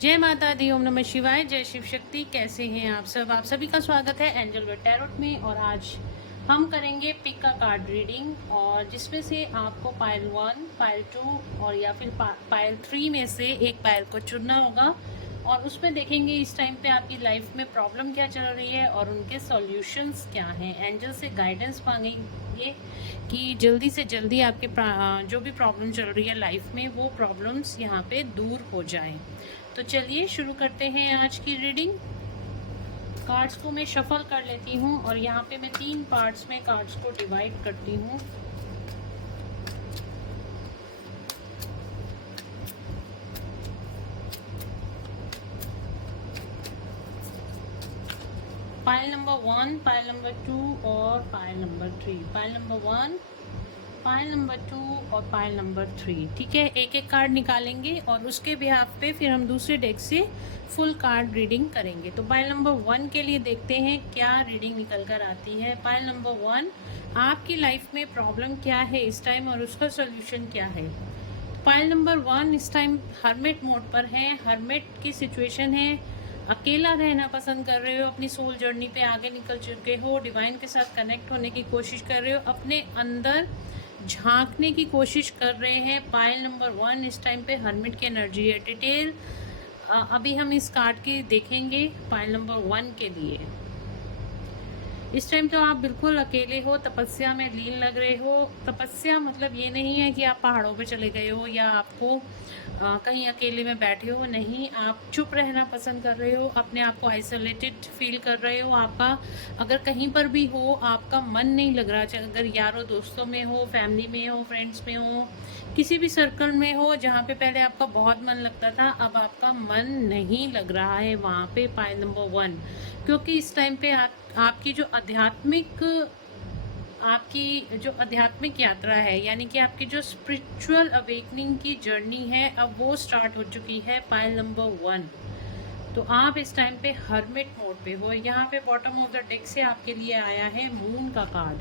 जय माता दी, ओम नमः शिवाय, जय शिव शक्ति। कैसे हैं आप सब? आप सभी का स्वागत है एंजल विद टैरोट में। और आज हम करेंगे पिक का कार्ड रीडिंग, और जिसमें से आपको पायल 1, पायल 2 और या फिर पायल 3 में से एक पायल को चुनना होगा। और उसमें देखेंगे इस टाइम पे आपकी लाइफ में प्रॉब्लम क्या चल रही है और उनके सॉल्यूशंस क्या हैं। एंजल से गाइडेंस मांगेंगे कि जल्दी से जल्दी आपके जो भी प्रॉब्लम चल रही है लाइफ में, वो प्रॉब्लम्स यहाँ पे दूर हो जाएं। तो चलिए शुरू करते हैं आज की रीडिंग। कार्ड्स को मैं शफल कर लेती हूँ और यहाँ पे मैं 3 पार्ट्स में कार्ड्स को डिवाइड करती हूँ। पाइल नंबर 1, पाइल नंबर 2 और pile number 3। Pile number 1, pile number 2 और पाइल नंबर 3। ठीक है, एक एक कार्ड निकालेंगे और उसके बिहाफ पे फिर हम दूसरे डेक से फुल कार्ड रीडिंग करेंगे। तो पाइल नंबर 1 के लिए देखते हैं क्या रीडिंग निकल कर आती है। पाइल नंबर 1, आपकी लाइफ में प्रॉब्लम क्या है इस टाइम और उसका सोल्यूशन क्या है। पाइल नंबर 1 इस टाइम हर्मिट मोड पर है। हर्मिट की सिचुएशन है, अकेला रहना पसंद कर रहे हो, अपनी सोल जर्नी पे आगे निकल चुके हो, डिवाइन के साथ कनेक्ट होने की कोशिश कर रहे हो, अपने अंदर झांकने की कोशिश कर रहे हैं। पाइल नंबर 1 इस टाइम पे हर्मिट की एनर्जी है। डिटेल अभी हम इस कार्ड की देखेंगे। पाइल नंबर 1 के लिए इस टाइम तो आप बिल्कुल अकेले हो, तपस्या में लीन लग रहे हो। तपस्या मतलब ये नहीं है कि आप पहाड़ों पे चले गए हो या आपको कहीं अकेले में बैठे हो, नहीं, आप चुप रहना पसंद कर रहे हो, अपने आप को आइसोलेटेड फील कर रहे हो। आपका अगर कहीं पर भी हो, आपका मन नहीं लग रहा, चाहे अगर यारों दोस्तों में हो, फैमिली में हो, फ्रेंड्स में हो, किसी भी सर्कल में हो जहाँ पे पहले आपका बहुत मन लगता था, अब आपका मन नहीं लग रहा है वहाँ पे। पाइल नंबर 1, क्योंकि इस टाइम पे आपकी जो आध्यात्मिक यात्रा है, यानी कि आपकी जो स्पिरिचुअल अवेकनिंग की जर्नी है, अब वो स्टार्ट हो चुकी है। पाइल नंबर 1, तो आप इस टाइम पे हर्मिट मोड पे हो। यहाँ पे बॉटम ऑफ द डेक से आपके लिए आया है मून का कार्ड।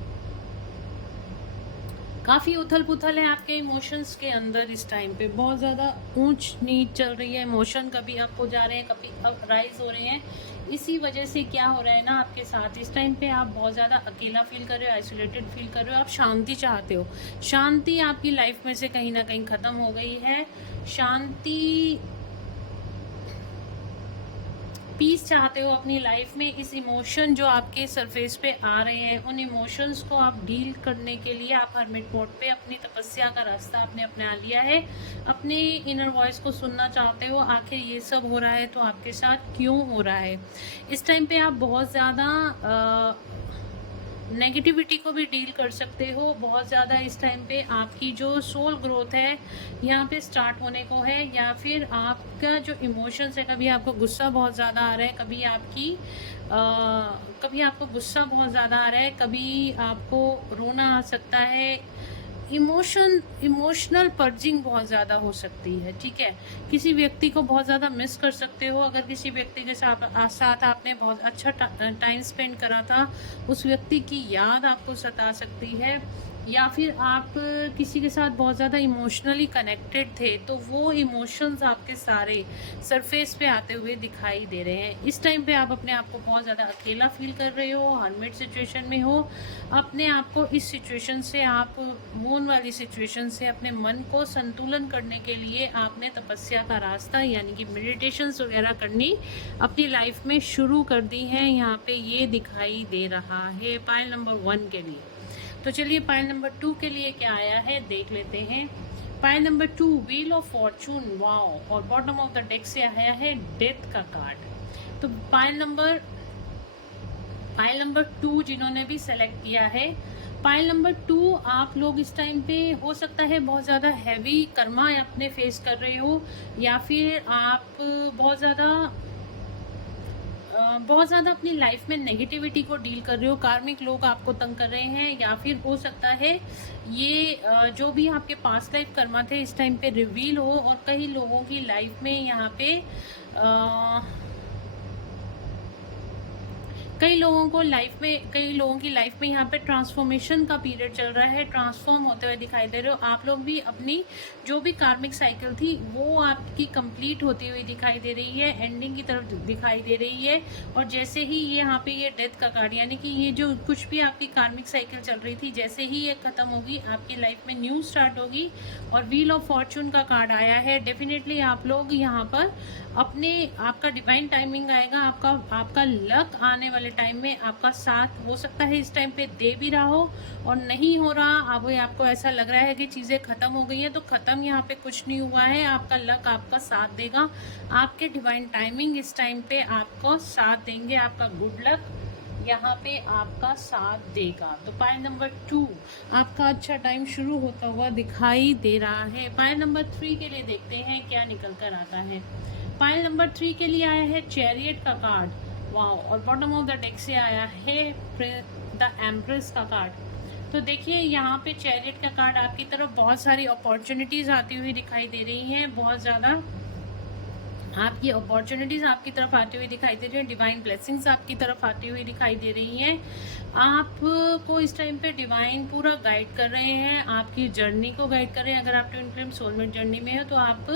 काफ़ी उथल पुथल है आपके इमोशंस के अंदर इस टाइम पे, बहुत ज़्यादा ऊंच नीच चल रही है। इमोशन कभी अप हो जा रहे हैं, कभी अप राइज हो रहे हैं। इसी वजह से क्या हो रहा है ना, आपके साथ इस टाइम पे आप बहुत ज़्यादा अकेला फील कर रहे हो, आइसोलेटेड फील कर रहे हो। आप शांति चाहते हो, शांति आपकी लाइफ में से कहीं ना कहीं ख़त्म हो गई है। शांति, पीस चाहते हो अपनी लाइफ में। इस इमोशन जो आपके सरफेस पे आ रहे हैं, उन इमोशंस को आप डील करने के लिए आप हर्मिट मोड पे अपनी तपस्या का रास्ता आपने अपना लिया है। अपने इनर वॉइस को सुनना चाहते हो, आखिर ये सब हो रहा है तो आपके साथ क्यों हो रहा है। इस टाइम पे आप बहुत ज़्यादा नेगेटिविटी को भी डील कर सकते हो। बहुत ज़्यादा इस टाइम पे आपकी जो सोल ग्रोथ है यहाँ पे स्टार्ट होने को है, या फिर आपका जो इमोशंस है, कभी आपको गुस्सा बहुत ज़्यादा आ रहा है, कभी आपको गुस्सा बहुत ज़्यादा आ रहा है, कभी आपको रोना आ सकता है। इमोशनल पर्जिंग बहुत ज़्यादा हो सकती है। ठीक है, किसी व्यक्ति को बहुत ज़्यादा मिस कर सकते हो। अगर किसी व्यक्ति के साथ आपने बहुत अच्छा टाइम स्पेंड करा था, उस व्यक्ति की याद आपको सता सकती है। या फिर आप किसी के साथ बहुत ज़्यादा इमोशनली कनेक्टेड थे, तो वो इमोशंस आपके सारे सरफेस पे आते हुए दिखाई दे रहे हैं। इस टाइम पे आप अपने आप को बहुत ज़्यादा अकेला फील कर रहे हो, हर्मिट सिचुएशन में हो। अपने आप को इस सिचुएशन से, आप मून वाली सिचुएशन से अपने मन को संतुलन करने के लिए आपने तपस्या का रास्ता, यानी कि मेडिटेशंस वगैरह करनी अपनी लाइफ में शुरू कर दी है। यहाँ पे ये दिखाई दे रहा है पाइल नंबर 1 के लिए। तो चलिए पाइल नंबर 2 के लिए क्या आया है देख लेते हैं। Pile number 2, wheel of Fortune, wow, और बॉटम ऑफ द डेक से आया है डेथ का कार्ड। तो पाइल नंबर 2 जिन्होंने भी सेलेक्ट किया है, पाइल नंबर 2, आप लोग इस टाइम पे हो सकता है बहुत ज़्यादा हैवी कर्मा अपने फेस कर रहे हो, या फिर आप बहुत ज़्यादा अपनी लाइफ में नेगेटिविटी को डील कर रहे हो। कार्मिक लोग आपको तंग कर रहे हैं, या फिर हो सकता है ये जो भी आपके पास्ट लाइफ कर्मा थे इस टाइम पे रिवील हो, और कई लोगों की लाइफ में यहाँ पे कई लोगों की लाइफ में यहाँ पे ट्रांसफॉर्मेशन का पीरियड चल रहा है, ट्रांसफॉर्म होते हुए दिखाई दे रहे हो आप लोग भी। अपनी जो भी कार्मिक साइकिल थी वो आपकी कंप्लीट होती हुई दिखाई दे रही है, एंडिंग की तरफ दिखाई दे रही है। और जैसे ही ये यहाँ पे ये डेथ का कार्ड, यानी कि ये जो कुछ भी आपकी कार्मिक साइकिल चल रही थी, जैसे ही ये खत्म होगी आपकी लाइफ में न्यू स्टार्ट होगी। और व्हील ऑफ फॉर्चून का कार्ड आया है। डेफिनेटली आप लोग यहाँ पर आपका डिवाइन टाइमिंग आएगा, आपका लक आने वाले टाइम में आपका साथ हो सकता है इस टाइम पे दे भी रहा हो, और नहीं हो रहा, अब आपको ऐसा लग रहा है कि चीज़ें ख़त्म हो गई हैं, तो ख़त्म यहाँ पे कुछ नहीं हुआ है। आपका लक आपका साथ देगा, आपके डिवाइन टाइमिंग इस टाइम पे आपको साथ देंगे, आपका गुड लक यहाँ पे आपका साथ देगा। तो पायल नंबर 2 आपका अच्छा टाइम शुरू होता हुआ दिखाई दे रहा है। पायल नंबर 3 के लिए देखते हैं क्या निकल कर आता है। पायल नंबर 3 के लिए आया है चैरियट का कार्ड, वाओ। और बॉटम ऑफ द डेक से आया है द एम्प्रेस का कार्ड। तो देखिए यहाँ पे चैरियट का कार्ड आपकी तरफ बहुत सारी अपॉर्चुनिटीज आती हुई दिखाई दे रही हैं, बहुत ज़्यादा आपकी अपॉर्चुनिटीज आपकी तरफ आती हुई दिखाई दे रही है, डिवाइन ब्लेसिंग्स आपकी तरफ आती हुई दिखाई दे रही हैं। आपको इस टाइम पे डिवाइन पूरा गाइड कर रहे हैं, आपकी जर्नी को गाइड कर रहे हैं। अगर आप ट्विन फ्लेम सोलमेट जर्नी में हो तो आप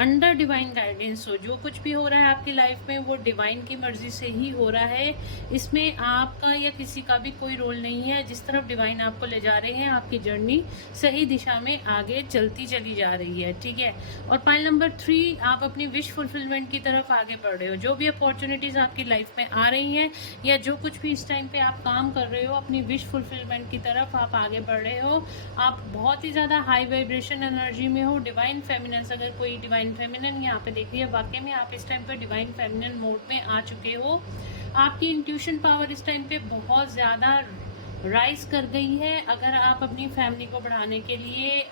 अंडर डिवाइन गाइडेंस हो। जो कुछ भी हो रहा है आपकी लाइफ में वो डिवाइन की मर्जी से ही हो रहा है, इसमें आपका या किसी का भी कोई रोल नहीं है। जिस तरफ डिवाइन आपको ले जा रहे हैं आपकी जर्नी सही दिशा में आगे चलती चली जा रही है, ठीक है। और पाइल नंबर 3 आप अपनी विश फुलफिलमेंट की तरफ आगे बढ़ रहे हो। जो भी अपॉर्चुनिटीज आपकी लाइफ में आ रही हैं या जो कुछ भी इस टाइम पे आप काम कर रहे हो, अपनी विश फुलफिलमेंट की तरफ आप आगे बढ़ रहे हो। आप बहुत ही ज़्यादा हाई वाइब्रेशन एनर्जी में हो। डिवाइन फेमिनेंस, अगर कोई डिवाइन फेमिनन यहाँ पे देख रही है, वाकई में आप इस टाइम पे डिवाइन फेमिनन मोड में आ चुके हो। आपकी इंट्यूशन पावर इस टाइम पे बहुत ज़्यादा राइज कर गई है। अगर आप अपनी फैमिली को बढ़ाने के लिए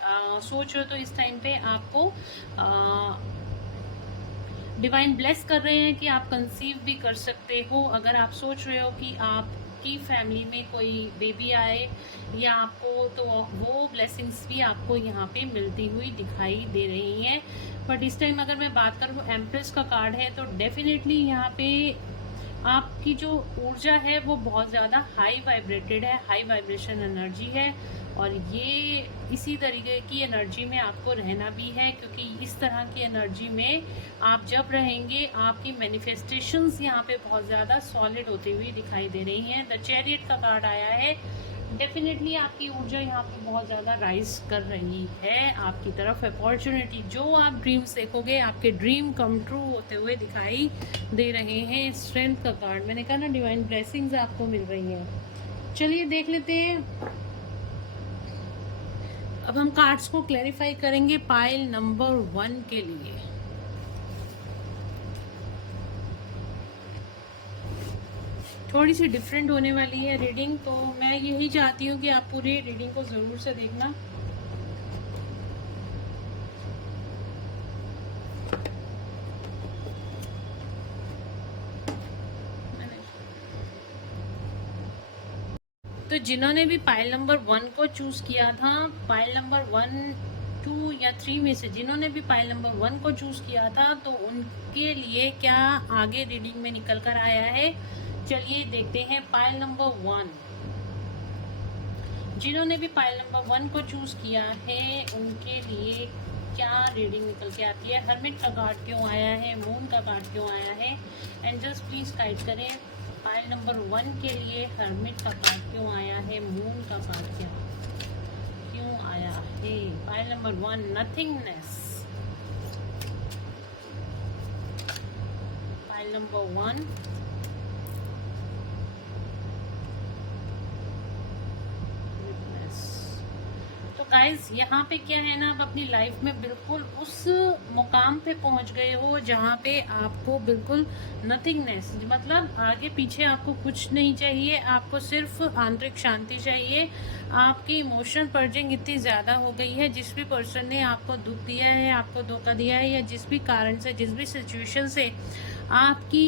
सोच रहे हो तो इस टाइम पे आपको डिवाइन ब्लेस कर रहे हैं कि आप कंसीव भी कर सकते हो। अगर आप सोच रहे हो कि आपकी फैमिली में कोई बेबी आए या आपको, तो वो ब्लेसिंग्स भी आपको यहाँ पे मिलती हुई दिखाई दे रही हैं। बट इस टाइम अगर मैं बात करूँ, एम्प्रेस का कार्ड है, तो डेफिनेटली यहाँ पे आपकी जो ऊर्जा है वो बहुत ज़्यादा हाई वाइब्रेटेड है, हाई वाइब्रेशन एनर्जी है। और ये इसी तरीके की एनर्जी में आपको रहना भी है, क्योंकि इस तरह की एनर्जी में आप जब रहेंगे आपकी मैनिफेस्टेशंस यहाँ पे बहुत ज़्यादा सॉलिड होती हुई दिखाई दे रही हैं। द चैरियट का कार्ड आया है। डेफिनेटली आपकी ऊर्जा यहाँ पे बहुत ज़्यादा राइज कर रही है आपकी तरफ। अपॉर्चुनिटी जो आप ड्रीम्स देखोगे, आपके ड्रीम कम ट्रू होते हुए दिखाई दे रहे हैं। स्ट्रेंथ का कार्ड, मैंने कहा ना डिवाइन ब्लेसिंग्स आपको मिल रही हैं। चलिए देख लेते हैं, अब हम कार्ड्स को क्लैरिफाई करेंगे पाइल नंबर 1 के लिए। थोड़ी सी डिफरेंट होने वाली है रीडिंग, तो मैं यही चाहती हूँ कि आप पूरी रीडिंग को ज़रूर से देखना। तो जिन्होंने भी पाइल नंबर 1 को चूज़ किया था, पाइल नंबर 1, 2 या 3 में से जिन्होंने भी पाइल नंबर 1 को चूज़ किया था, तो उनके लिए क्या आगे रीडिंग में निकल कर आया है, चलिए देखते हैं। पाइल नंबर 1, जिन्होंने भी पाइल नंबर 1 को चूज़ किया है उनके लिए क्या रीडिंग निकल के आती है। हर्मिट का कार्ड क्यों आया है, मून का कार्ड क्यों आया है, एंजल्स प्लीज़ गाइड करें। पाइल नंबर 1 के लिए हर्मिट का कार्ड क्यों आया है, मून का कार्ड क्यों आया है। Pile number 1 nothingness, pile number 1 guys, यहाँ पे क्या है ना, आप अपनी लाइफ में बिल्कुल उस मुकाम पे पहुँच गए हो जहाँ पे आपको बिल्कुल नथिंगनेस, मतलब आगे पीछे आपको कुछ नहीं चाहिए, आपको सिर्फ आंतरिक शांति चाहिए। आपकी इमोशनल पर्जिंग इतनी ज़्यादा हो गई है, जिस भी पर्सन ने आपको दुख दिया है, आपको धोखा दिया है, या जिस भी कारण से, जिस भी सिचुएशन से आपकी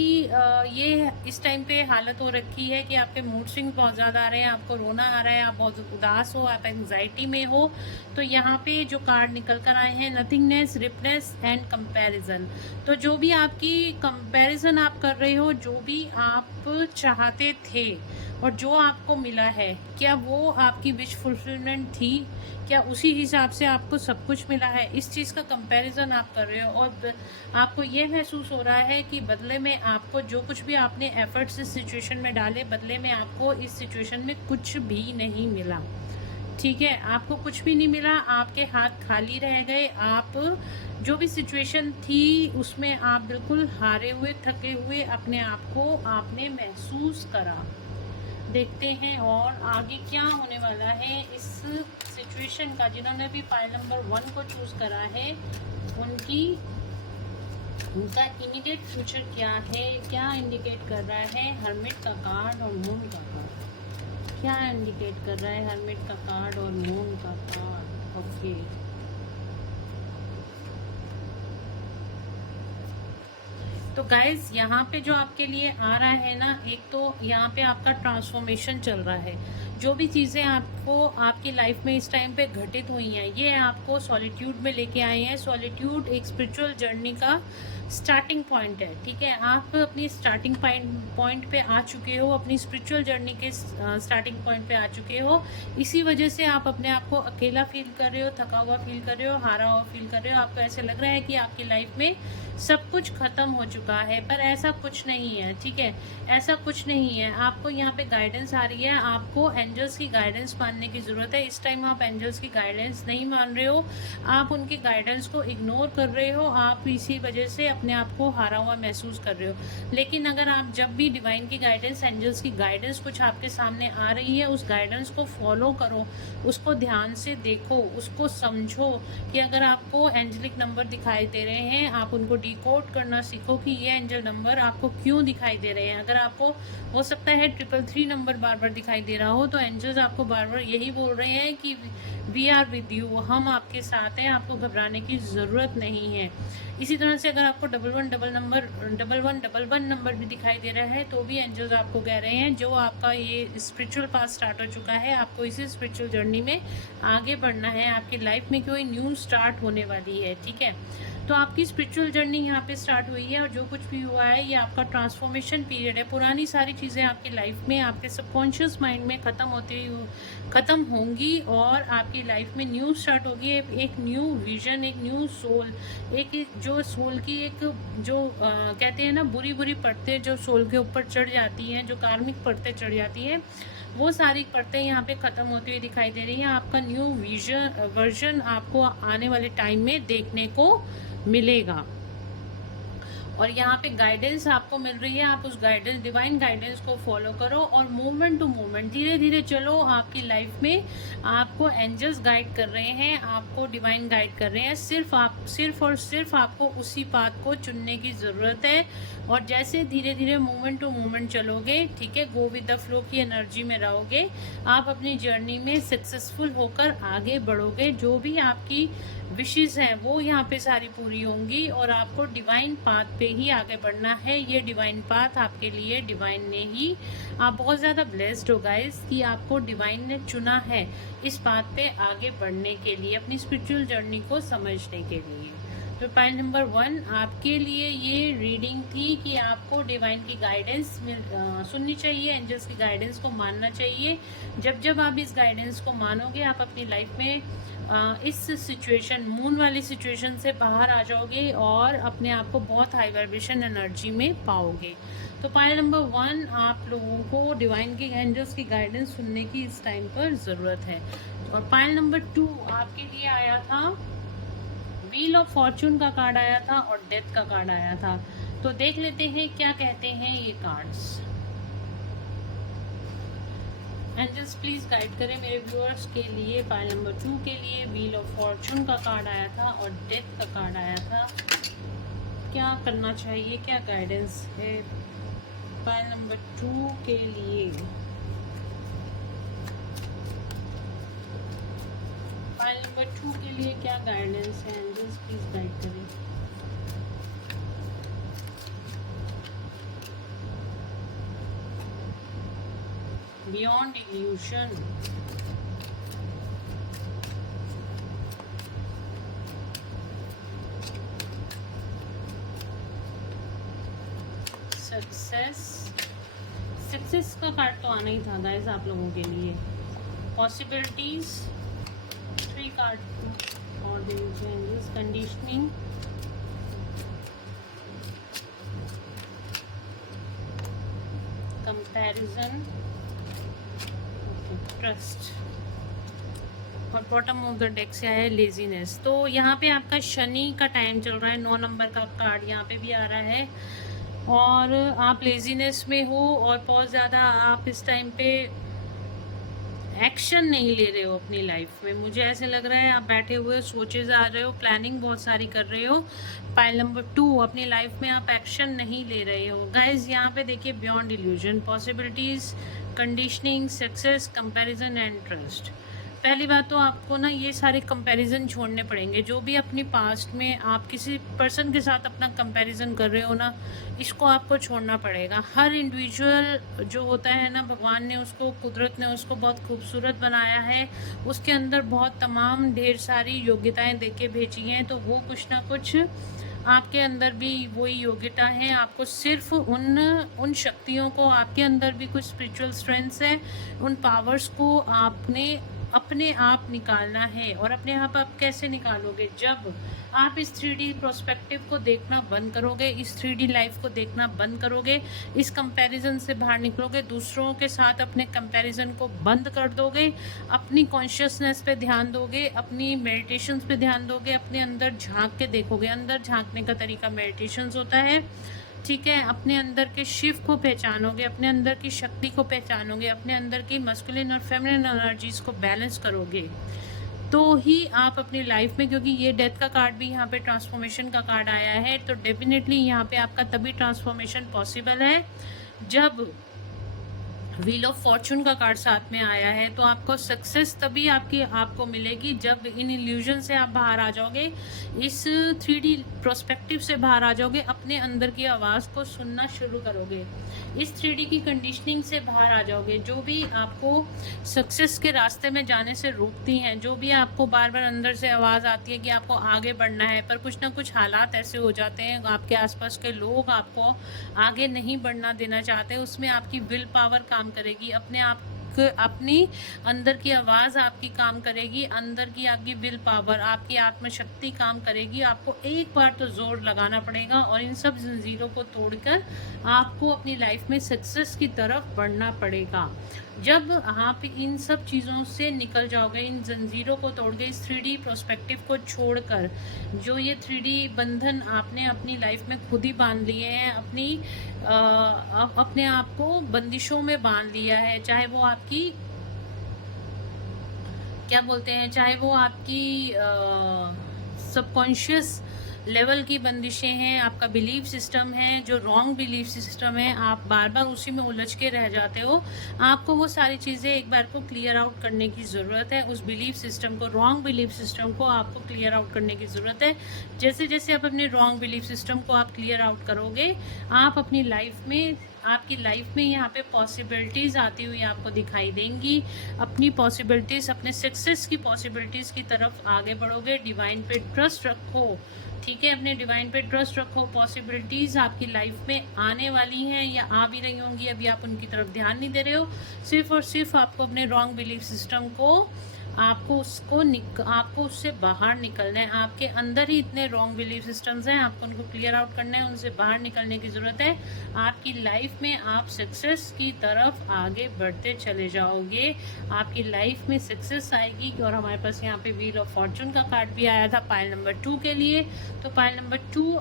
ये इस टाइम पे हालत हो रखी है कि आपके मूड स्विंग्स बहुत ज़्यादा आ रहे हैं, आपको रोना आ रहा है, आप बहुत उदास हो, आप एंग्जाइटी में हो, तो यहाँ पे जो कार्ड निकल कर आए हैं, नथिंगनेस, रिप्लेस एंड कंपैरिजन। तो जो भी आपकी कंपैरिजन आप कर रहे हो, जो भी आप चाहते थे और जो आपको मिला है, क्या वो आपकी विश फुलफिलमेंट थी? क्या उसी हिसाब से आपको सब कुछ मिला है? इस चीज़ का कंपैरिजन आप कर रहे हो और आपको ये महसूस हो रहा है कि बदले में आपको जो कुछ भी आपने एफर्ट्स इस सिचुएशन में डाले, बदले में आपको इस सिचुएशन में कुछ भी नहीं मिला। ठीक है, आपको कुछ भी नहीं मिला, आपके हाथ खाली रह गए। आप जो भी सिचुएशन थी उसमें आप बिल्कुल हारे हुए, थके हुए अपने आप को आपने महसूस करा। देखते हैं और आगे क्या होने वाला है इस सिचुएशन का। जिन्होंने भी पाइल नंबर 1 को चूज करा है, उनका इमीडिएट फ्यूचर क्या है, क्या इंडिकेट कर रहा है हर्मिट का कार्ड और मून का कार्ड? क्या इंडिकेट कर रहा है हर्मिट का कार्ड और मून का कार्ड? ओके, तो गाइज यहाँ पे जो आपके लिए आ रहा है ना, एक तो यहाँ पे आपका ट्रांसफॉर्मेशन चल रहा है। जो भी चीज़ें आपको आपकी लाइफ में इस टाइम पे घटित हुई हैं, ये आपको सॉलिट्यूड में लेके आए हैं। सॉलिट्यूड एक स्पिरिचुअल जर्नी का स्टार्टिंग पॉइंट है। ठीक है, आप अपनी स्टार्टिंग पॉइंट पे आ चुके हो, अपनी स्पिरिचुअल जर्नी के स्टार्टिंग पॉइंट पे आ चुके हो। इसी वजह से आप अपने आप को अकेला फील कर रहे हो, थका हुआ फील कर रहे हो, हारा हुआ फील कर रहे हो। आपको ऐसे लग रहा है कि आपकी लाइफ में सब कुछ खत्म हो चुका है, पर ऐसा कुछ नहीं है। ठीक है, ऐसा कुछ नहीं है। आपको यहाँ पे गाइडेंस आ रही है, आपको एंजल्स की गाइडेंस मानने की ज़रूरत है। इस टाइम आप एंजल्स की गाइडेंस नहीं मान रहे हो, आप उनकी गाइडेंस को इग्नोर कर रहे हो। आप इसी वजह से अपने आप को हारा हुआ महसूस कर रहे हो। लेकिन अगर आप जब भी डिवाइन की गाइडेंस, एंजल्स की गाइडेंस कुछ आपके सामने आ रही है, उस गाइडेंस को फॉलो करो, उसको ध्यान से देखो, उसको समझो कि अगर आपको एंजलिक नंबर दिखाई दे रहे हैं, आप उनको डिकोड करना सीखो कि ये एंजल नंबर आपको क्यों दिखाई दे रहे हैं। अगर आपको हो सकता है 333 नंबर बार बार दिखाई दे रहा हो, तो एंजल्स आपको बार बार यही बोल रहे हैं कि वी आर विद यू, हम आपके साथ हैं, आपको घबराने की ज़रूरत नहीं है। इसी तरह से अगर आपको 1111 नंबर भी दिखाई दे रहा है, तो भी एंजल्स आपको कह रहे हैं जो आपका ये स्पिरिचुअल पाथ स्टार्ट हो चुका है, आपको इसी स्पिरिचुअल जर्नी में आगे बढ़ना है। आपकी लाइफ में कोई न्यू स्टार्ट होने वाली है। ठीक है, तो आपकी स्पिरिचुअल जर्नी यहाँ पे स्टार्ट हुई है और जो कुछ भी हुआ है ये आपका ट्रांसफॉर्मेशन पीरियड है। पुरानी सारी चीज़ें आपकी लाइफ में, आपके सबकॉन्शियस माइंड में ख़त्म होंगी और आपकी लाइफ में न्यू स्टार्ट होगी। एक न्यू विजन, एक न्यू सोल, एक जो सोल की एक जो कहते हैं ना, बुरी बुरी परतें जो सोल के ऊपर चढ़ जाती हैं, जो कार्मिक परतें चढ़ जाती हैं, वो सारी परतें यहाँ पे ख़त्म होती हुई दिखाई दे रही हैं। आपका न्यू वर्जन आपको आने वाले टाइम में देखने को मिलेगा। और यहाँ पे गाइडेंस आपको मिल रही है, आप उस गाइडेंस, डिवाइन गाइडेंस को फॉलो करो और मूवमेंट टू मूवमेंट धीरे धीरे चलो। आपकी लाइफ में आपको एंजल्स गाइड कर रहे हैं, आपको डिवाइन गाइड कर रहे हैं। सिर्फ और सिर्फ आपको उसी पाथ को चुनने की ज़रूरत है। और जैसे धीरे धीरे मूवमेंट टू मूवमेंट चलोगे, ठीक है, गो विद द फ्लो की एनर्जी में रहोगे, आप अपनी जर्नी में सक्सेसफुल होकर आगे बढ़ोगे। जो भी आपकी विशेज़ हैं वो यहाँ पे सारी पूरी होंगी और आपको डिवाइन पाथ पे ही आगे बढ़ना है। ये डिवाइन पाथ आपके लिए डिवाइन ने ही, आप बहुत ज़्यादा ब्लेस्ड हो गाइस कि आपको डिवाइन ने चुना है इस पाथ पे आगे बढ़ने के लिए, अपनी स्पिरिचुअल जर्नी को समझने के लिए। तो पॉइंट नंबर 1 आपके लिए ये रीडिंग थी कि आपको डिवाइन की गाइडेंस सुननी चाहिए, एंजल्स की गाइडेंस को मानना चाहिए। जब आप इस गाइडेंस को मानोगे, आप अपनी लाइफ में इस सिचुएशन, मून वाली सिचुएशन से बाहर आ जाओगे और अपने आप को बहुत हाई वाइब्रेशन एनर्जी में पाओगे। तो पॉइंट नंबर 1 आप लोगों को डिवाइन की, एंजल्स की गाइडेंस सुनने की इस टाइम पर ज़रूरत है। और पॉइंट नंबर 2 आपके लिए आया था, व्हील ऑफ फॉर्चून का कार्ड आया था और डेथ का कार्ड आया था। तो देख लेते हैं क्या कहते हैं ये कार्ड्स। एंजल्स प्लीज गाइड करें मेरे व्यूअर्स के लिए। पाइल नंबर 2 के लिए व्हील ऑफ फॉर्चून का कार्ड आया था और डेथ का कार्ड आया था। क्या करना चाहिए, क्या गाइडेंस है पाइल नंबर 2 के लिए? पाइल नंबर 2 के लिए क्या गाइडेंस है? एंजल्स प्लीज गाइड करें। बियॉन्ड इल्यूशन, सक्सेस का कार्ड तो आना ही था गाइस आप लोगों के लिए। पॉसिबिलिटीज 3 कार्ड और चेंजेस, कंडीशनिंग, कंपैरिजन, ट्रस्ट और बॉटम ऑफ द डेक से आया है लेजीनेस। तो यहाँ पे आपका शनि का टाइम चल रहा है, 9 नंबर का कार्ड यहाँ पे भी आ रहा है और आप लेजीनेस में हो और बहुत ज़्यादा आप इस टाइम पे एक्शन नहीं ले रहे हो अपनी लाइफ में। मुझे ऐसे लग रहा है आप बैठे हुए सोचे जा रहे हो, प्लानिंग बहुत सारी कर रहे हो। पाइल नंबर 2, अपनी लाइफ में आप एक्शन नहीं ले रहे हो। गाइज यहाँ पे देखिए beyond illusion, possibilities, conditioning, success, comparison and trust. पहली बात तो आपको ना ये सारे कंपैरिजन छोड़ने पड़ेंगे। जो भी अपनी पास्ट में आप किसी पर्सन के साथ अपना कंपैरिजन कर रहे हो ना, इसको आपको छोड़ना पड़ेगा। हर इंडिविजुअल जो होता है ना, भगवान ने उसको, कुदरत ने उसको बहुत खूबसूरत बनाया है। उसके अंदर बहुत तमाम ढेर सारी योग्यताएं देके भेजी हैं, तो वो कुछ ना कुछ आपके अंदर भी वही योग्यता है। आपको सिर्फ उन शक्तियों को, आपके अंदर भी कुछ स्पिरिचुअल स्ट्रेंथ्स है, उन पावर्स को आपने अपने आप निकालना है। और अपने आप कैसे निकालोगे? जब आप इस 3D प्रोस्पेक्टिव को देखना बंद करोगे, इस 3D लाइफ को देखना बंद करोगे, इस कंपैरिजन से बाहर निकलोगे, दूसरों के साथ अपने कंपैरिजन को बंद कर दोगे, अपनी कॉन्शियसनेस पे ध्यान दोगे, अपनी मेडिटेशंस पे ध्यान दोगे, अपने अंदर झांक के देखोगे। अंदर झांकने का तरीका मेडिटेशंस होता है, ठीक है। अपने अंदर के शिव को पहचानोगे, अपने अंदर की शक्ति को पहचानोगे, अपने अंदर की मस्कुलिन और फेमिनिन एनर्जीज को बैलेंस करोगे, तो ही आप अपनी लाइफ में, क्योंकि ये डेथ का कार्ड भी यहाँ पे ट्रांसफॉर्मेशन का कार्ड आया है, तो डेफिनेटली यहाँ पे आपका तभी ट्रांसफॉर्मेशन पॉसिबल है जब व्हील ऑफ फॉर्चून का कार्ड साथ में आया है। तो आपको सक्सेस तभी आपको मिलेगी जब इन इल्यूजन से आप बाहर आ जाओगे, इस 3D प्रोस्पेक्टिव से बाहर आ जाओगे, अपने अंदर की आवाज़ को सुनना शुरू करोगे, इस 3D की कंडीशनिंग से बाहर आ जाओगे। जो भी आपको सक्सेस के रास्ते में जाने से रोकती हैं, जो भी आपको बार बार अंदर से आवाज़ आती है कि आपको आगे बढ़ना है, पर कुछ ना कुछ हालात ऐसे हो जाते हैं, आपके आसपास के लोग आपको आगे नहीं बढ़ना देना चाहते, उसमें आपकी विल पावर काम करेगी, अपनी अंदर की आवाज़ आपकी काम करेगी, अंदर की आपकी विल पावर, आपकी आत्मशक्ति काम करेगी। आपको एक बार तो जोर लगाना पड़ेगा और इन सब जंजीरों को तोड़कर आपको अपनी लाइफ में सक्सेस की तरफ बढ़ना पड़ेगा। जब आप इन सब चीज़ों से निकल जाओगे, इन जंजीरों को तोड़ के, इस 3D प्रोस्पेक्टिव को छोड़कर, जो ये 3D बंधन आपने अपनी लाइफ में खुद ही बांध लिए हैं, अपने आप को बंदिशों में बांध लिया है, चाहे वो आपकी क्या बोलते हैं, चाहे वो आपकी सबकॉन्शियस लेवल की बंदिशें हैं, आपका बिलीफ सिस्टम है, जो रॉन्ग बिलीफ सिस्टम है, आप बार बार उसी में उलझ के रह जाते हो। आपको वो सारी चीज़ें एक बार को क्लियर आउट करने की ज़रूरत है। उस बिलीफ सिस्टम को, रॉन्ग बिलीफ सिस्टम को आपको क्लियर आउट करने की ज़रूरत है। जैसे जैसे आप अपने रॉन्ग बिलीफ सिस्टम को आप क्लियर आउट करोगे, आप अपनी लाइफ में, आपकी लाइफ में यहाँ पे पॉसिबिलिटीज़ आती हुई आपको दिखाई देंगी। अपनी पॉसिबिलिटीज़, अपने सक्सेस की पॉसिबिलिटीज़ की तरफ आगे बढ़ोगे। डिवाइन पे ट्रस्ट रखो, ठीक है, अपने डिवाइन पे ट्रस्ट रखो। पॉसिबिलिटीज़ आपकी लाइफ में आने वाली हैं या आ भी रही होंगी, अभी आप उनकी तरफ ध्यान नहीं दे रहे हो। सिर्फ और सिर्फ आपको अपने रॉन्ग बिलीफ सिस्टम को, आपको उससे बाहर निकलना है। आपके अंदर ही इतने रॉन्ग बिलीफ सिस्टम्स हैं, आपको उनको क्लियर आउट करना है, उनसे बाहर निकलने की ज़रूरत है। आपकी लाइफ में आप सक्सेस की तरफ आगे बढ़ते चले जाओगे, आपकी लाइफ में सक्सेस आएगी। और हमारे पास यहाँ पे व्हील ऑफ फॉर्चून का कार्ड भी आया था पाइल नंबर 2 के लिए। तो पाइल नंबर 2,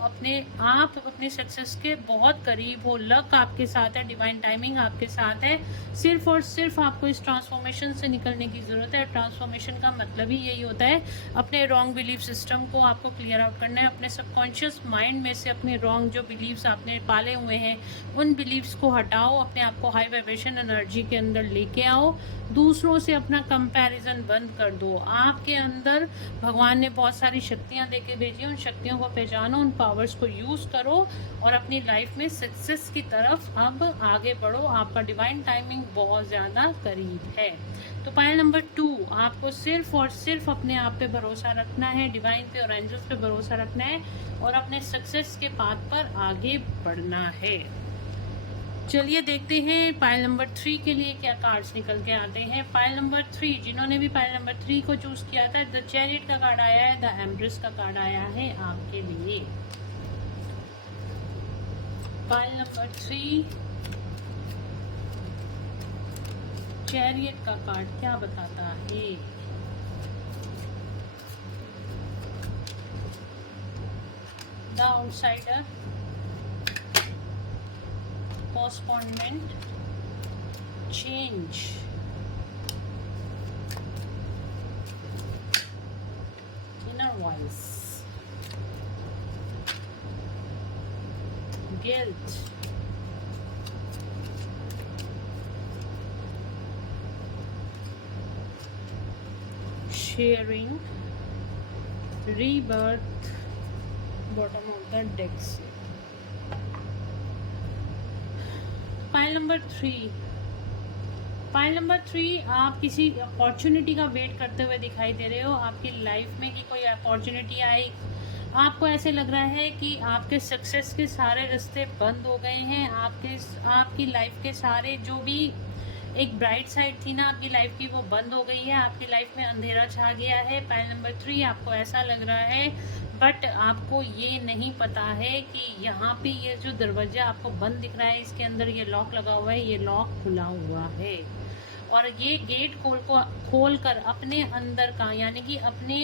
आप अपने सक्सेस के बहुत करीब हो, लक आपके साथ है, डिवाइन टाइमिंग आपके साथ है। सिर्फ और सिर्फ आपको इस ट्रांसफॉर्मेशन से निकलने की ज़रूरत है। ट्रांसफॉर्मेशन का मतलब ही यही होता है, अपने रॉन्ग बिलीफ सिस्टम को आपको क्लियर आउट करना है। अपने सबकॉन्शियस माइंड में से अपने रॉन्ग जो बिलीव्स आपने पाले हुए हैं, उन बिलीव्स को हटाओ, अपने आप को हाई वाइब्रेशन एनर्जी के अंदर लेके आओ। दूसरों से अपना कंपैरिजन बंद कर दो। आपके अंदर भगवान ने बहुत सारी शक्तियाँ देके भेजी, उन शक्तियों को पहचानो, उन पावर्स को यूज़ करो और अपनी लाइफ में सक्सेस की तरफ अब आगे बढ़ो। आपका डिवाइन टाइमिंग बहुत ज़्यादा करीब है। तो पाइल नंबर 2, आपको सिर्फ और सिर्फ अपने आप पे भरोसा रखना है, डिवाइन पे और एंजल्स पे भरोसा रखना है और अपने सक्सेस के पाथ पर आगे बढ़ना है। चलिए देखते हैं पाइल नंबर 3 के लिए क्या कार्ड्स निकल के आते हैं। पाइल नंबर 3, जिन्होंने भी पाइल नंबर 3 को चूज किया था, द चैरियट का कार्ड आया है, द एम्प्रेस का कार्ड आया है आपके लिए। पाइल नंबर 3 चैरियट का कार्ड क्या बताता है? The outsider, postponement, change, inner voice, guilt, sharing, rebirth, bottom of the deck से। पाइल नंबर 3, पाइल नंबर 3, आप किसी अपॉर्चुनिटी का वेट करते हुए दिखाई दे रहे हो। आपकी लाइफ में कि कोई अपॉर्चुनिटी आई, आपको ऐसे लग रहा है कि आपके सक्सेस के सारे रास्ते बंद हो गए हैं। आपकी लाइफ के सारे जो भी एक ब्राइट साइड थी ना आपकी लाइफ की, वो बंद हो गई है। आपकी लाइफ में अंधेरा छा गया है। पाइल नंबर 3, आपको ऐसा लग रहा है, बट आपको ये नहीं पता है कि यहाँ पे ये जो दरवाजा आपको बंद दिख रहा है, इसके अंदर ये लॉक लगा हुआ है, ये लॉक खुला हुआ है। और ये गेट खोल कर अपने अंदर का, यानी कि अपने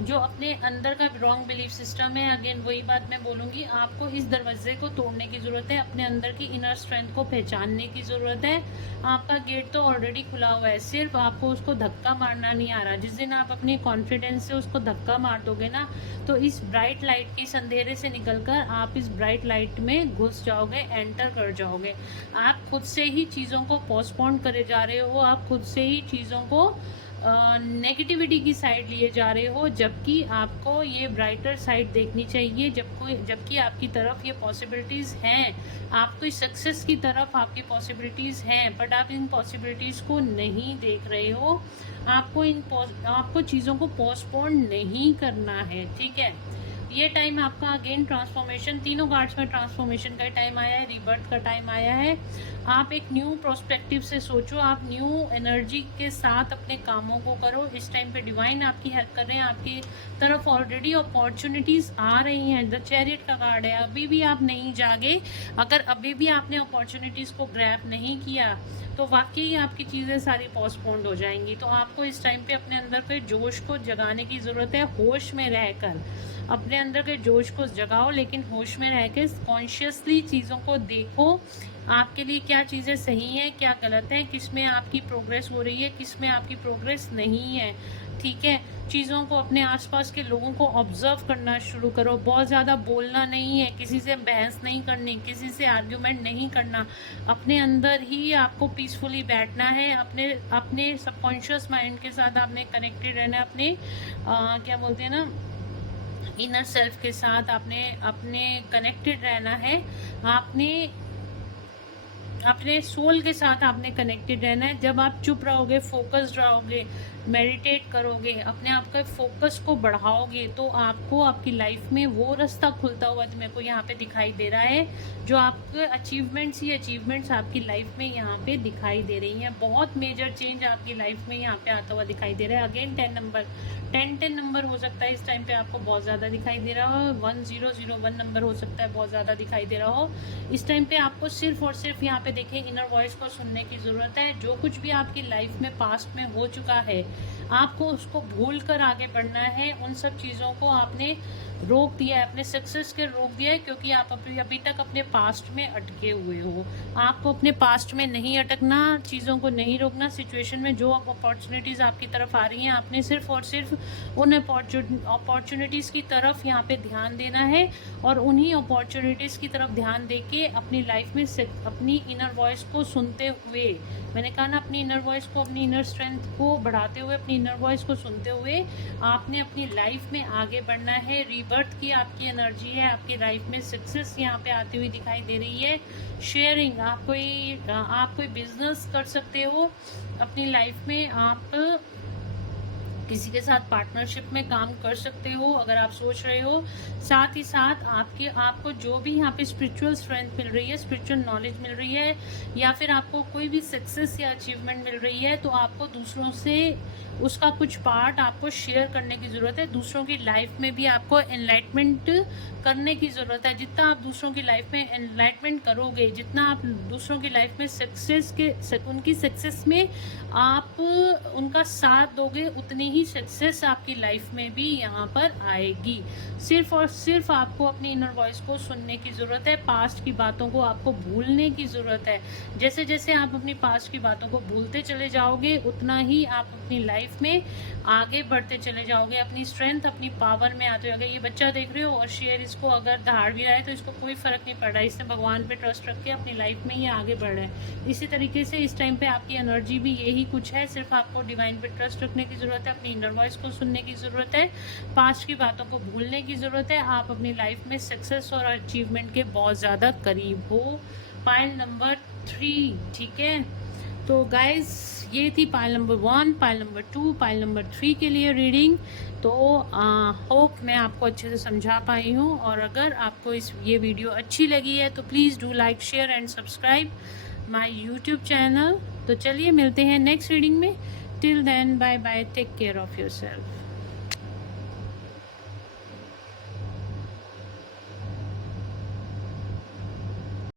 जो अपने अंदर का रॉन्ग बिलीफ सिस्टम है, अगेन वही बात मैं बोलूँगी, आपको इस दरवाजे को तोड़ने की ज़रूरत है। अपने अंदर की इनर स्ट्रेंथ को पहचानने की ज़रूरत है। आपका गेट तो ऑलरेडी खुला हुआ है, सिर्फ आपको उसको धक्का मारना नहीं आ रहा। जिस दिन आप अपनी कॉन्फिडेंस से उसको धक्का मार दोगे ना, तो इस ब्राइट लाइट की, इस अंधेरे से निकलकर आप इस ब्राइट लाइट में घुस जाओगे, एंटर कर जाओगे। आप खुद से ही चीज़ों को पोस्टपोन करे जा रहे हो, आप खुद से ही चीज़ों को नेगेटिविटी की साइड लिए जा रहे हो, जबकि आपको ये ब्राइटर साइड देखनी चाहिए। जबकि आपकी तरफ ये पॉसिबिलिटीज़ हैं, आपकी सक्सेस की तरफ आपकी पॉसिबिलिटीज़ हैं, बट आप इन पॉसिबिलिटीज़ को नहीं देख रहे हो। आपको चीज़ों को पोस्टपोन नहीं करना है, ठीक है। ये टाइम आपका अगेन ट्रांसफॉर्मेशन, तीनों कार्ड्स में ट्रांसफॉर्मेशन का टाइम आया है, रिबर्थ का टाइम आया है। आप एक न्यू प्रोस्पेक्टिव से सोचो, आप न्यू एनर्जी के साथ अपने कामों को करो। इस टाइम पे डिवाइन आपकी हेल्प कर रहे हैं, आपकी तरफ ऑलरेडी अपॉर्चुनिटीज़ आ रही हैं। द चैरियट का कार्ड है। अभी भी आप नहीं जागे, अगर अभी भी आपने अपॉर्चुनिटीज़ को ग्रैब नहीं किया, तो वाकई आपकी चीज़ें सारी पोस्टपोन्ड हो जाएंगी। तो आपको इस टाइम पे अपने अंदर के जोश को जगाने की ज़रूरत है। होश में रहकर अपने अंदर के जोश को जगाओ, लेकिन होश में रह के कॉन्शियसली चीज़ों को देखो। आपके लिए क्या चीज़ें सही हैं, क्या गलत हैं, किस में आपकी प्रोग्रेस हो रही है, किस में आपकी प्रोग्रेस नहीं है, ठीक है। चीज़ों को, अपने आसपास के लोगों को ऑब्जर्व करना शुरू करो। बहुत ज़्यादा बोलना नहीं है, किसी से बहस नहीं करनी, किसी से आर्ग्यूमेंट नहीं करना। अपने अंदर ही आपको पीसफुली बैठना है। अपने सबकॉन्शियस माइंड के साथ आपने कनेक्टेड रहना है। अपने क्या बोलते हैं ना, इनर सेल्फ के साथ आपने अपने कनेक्टेड रहना है। आपने अपने सोल के साथ आपने कनेक्टेड रहना है। जब आप चुप रहोगे, फोकस्ड रहोगे, मेडिटेट करोगे, अपने आप के फोकस को बढ़ाओगे, तो आपको आपकी लाइफ में वो रास्ता खुलता हुआ तो मेरे को यहाँ पे दिखाई दे रहा है, जो आपके अचीवमेंट्स ही अचीवमेंट्स आपकी लाइफ में यहाँ पे दिखाई दे रही हैं। बहुत मेजर चेंज आपकी लाइफ में यहाँ पे आता हुआ दिखाई दे रहा है। अगेन 10 नंबर हो सकता है इस टाइम पे आपको बहुत ज़्यादा दिखाई दे रहा हो। 1001 नंबर हो सकता है बहुत ज़्यादा दिखाई दे रहा हो। इस टाइम पे आपको सिर्फ और सिर्फ यहाँ पे देखें, इनर वॉइस को सुनने की ज़रूरत है। जो कुछ भी आपकी लाइफ में पास्ट में हो चुका है, आपको उसको भूल कर आगे बढ़ना है। उन सब चीज़ों को आपने रोक दिया है, अपने सक्सेस के रोक दिया है, क्योंकि आप अभी तक अपने पास्ट में अटके हुए हो। आपको अपने पास्ट में नहीं अटकना, चीज़ों को नहीं रोकना। सिचुएशन में जो अपॉर्चुनिटीज़ आपकी तरफ आ रही हैं, आपने सिर्फ और सिर्फ उन अपॉर्चुनिटीज़ की तरफ यहाँ पे ध्यान देना है, और उन्हीं अपॉर्चुनिटीज़ की तरफ ध्यान दे के अपनी लाइफ में अपनी इनर वॉइस को सुनते हुए, मैंने कहा ना, अपनी इनर वॉइस को, अपनी इनर स्ट्रेंथ को बढ़ाते हुए, अपनी इनर वॉइस को सुनते हुए आपने अपनी लाइफ में आगे बढ़ना है। रीबर्थ की आपकी एनर्जी है, आपकी लाइफ में सक्सेस यहाँ पे आती हुई दिखाई दे रही है। शेयरिंग, आप कोई बिजनेस कर सकते हो अपनी लाइफ में। आप किसी के साथ पार्टनरशिप में काम कर सकते हो अगर आप सोच रहे हो। साथ ही साथ आपको जो भी यहाँ पे स्पिरिचुअल स्ट्रेंथ मिल रही है, स्पिरिचुअल नॉलेज मिल रही है, या फिर आपको कोई भी सक्सेस या अचीवमेंट मिल रही है, तो आपको दूसरों से उसका कुछ पार्ट आपको शेयर करने की ज़रूरत है। दूसरों की लाइफ में भी आपको एनलाइटमेंट करने की ज़रूरत है। जितना आप दूसरों की लाइफ में एनलाइटमेंट करोगे, जितना आप दूसरों की लाइफ में उनकी सक्सेस में आप उनका साथ दोगे, उतनी ही सक्सेस आपकी लाइफ में भी यहाँ पर आएगी। सिर्फ और सिर्फ आपको अपनी इनर वॉइस को सुनने की ज़रूरत है। पास्ट की बातों को आपको भूलने की ज़रूरत है। जैसे जैसे आप अपनी पास्ट की बातों को भूलते चले जाओगे, उतना ही आप अपनी लाइफ में आगे बढ़ते चले जाओगे, अपनी स्ट्रेंथ, अपनी पावर में आते जाओगे। ये बच्चा देख रहे हो और शेयर इसको अगर दहाड़ भी रहा है तो इसको कोई फ़र्क नहीं पड़ रहा है। इसने भगवान पे ट्रस्ट रख के अपनी लाइफ में ये आगे बढ़ रहा है। इसी तरीके से इस टाइम पे आपकी एनर्जी भी यही कुछ है। सिर्फ आपको डिवाइन पे ट्रस्ट रखने की ज़रूरत है, अपनी इनर वॉइस को सुनने की ज़रूरत है, पास्ट की बातों को भूलने की ज़रूरत है। आप अपनी लाइफ में सक्सेस और अचीवमेंट के बहुत ज़्यादा करीब हो। पाइल नंबर 3, ठीक है। तो गाइज ये थी pile number 1, pile number 2, pile number 3 के लिए रीडिंग। तो होप मैं आपको अच्छे से समझा पाई हूँ, और अगर आपको ये वीडियो अच्छी लगी है तो please do like, share and subscribe my YouTube channel. तो चलिए मिलते हैं नेक्स्ट रीडिंग में। Till then bye bye, take care of yourself.